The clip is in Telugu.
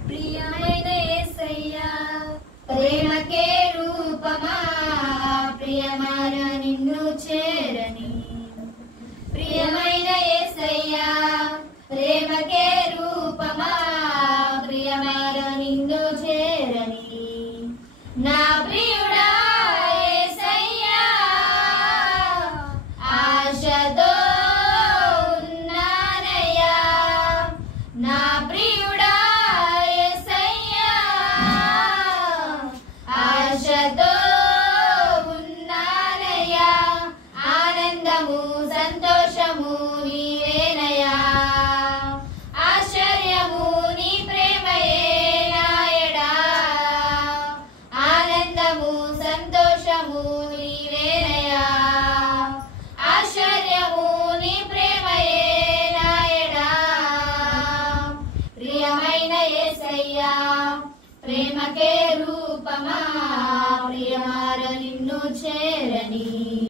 ప్రియమైన యేసయ్యా ప్రేమకే రూపమా ప్రియమార నిన్ను చేరని ప్రియమైన యేసయ్యా ప్రేమకే రూపమా ప్రియమార నిన్ను చేరని నా ప్రియుడా యేసయ్యా ఆశతో ఉన్నానయ్యా నా ప్రియుడా యేసయ్యా ఆశతో ఉన్నానయ్యా ఆనందము సంతోషము నీవేనయ్యా ఆశ్చర్యము నీ ప్రేమయే నాయడా ఆనందము సంతోషము నీవేనయ్యా ఆశ్చర్యము నీ ప్రేమయే నాయడా ప్రియమైన యేసయ్యా ప్రేమకే రూపమా ప్రియమార నిన్ను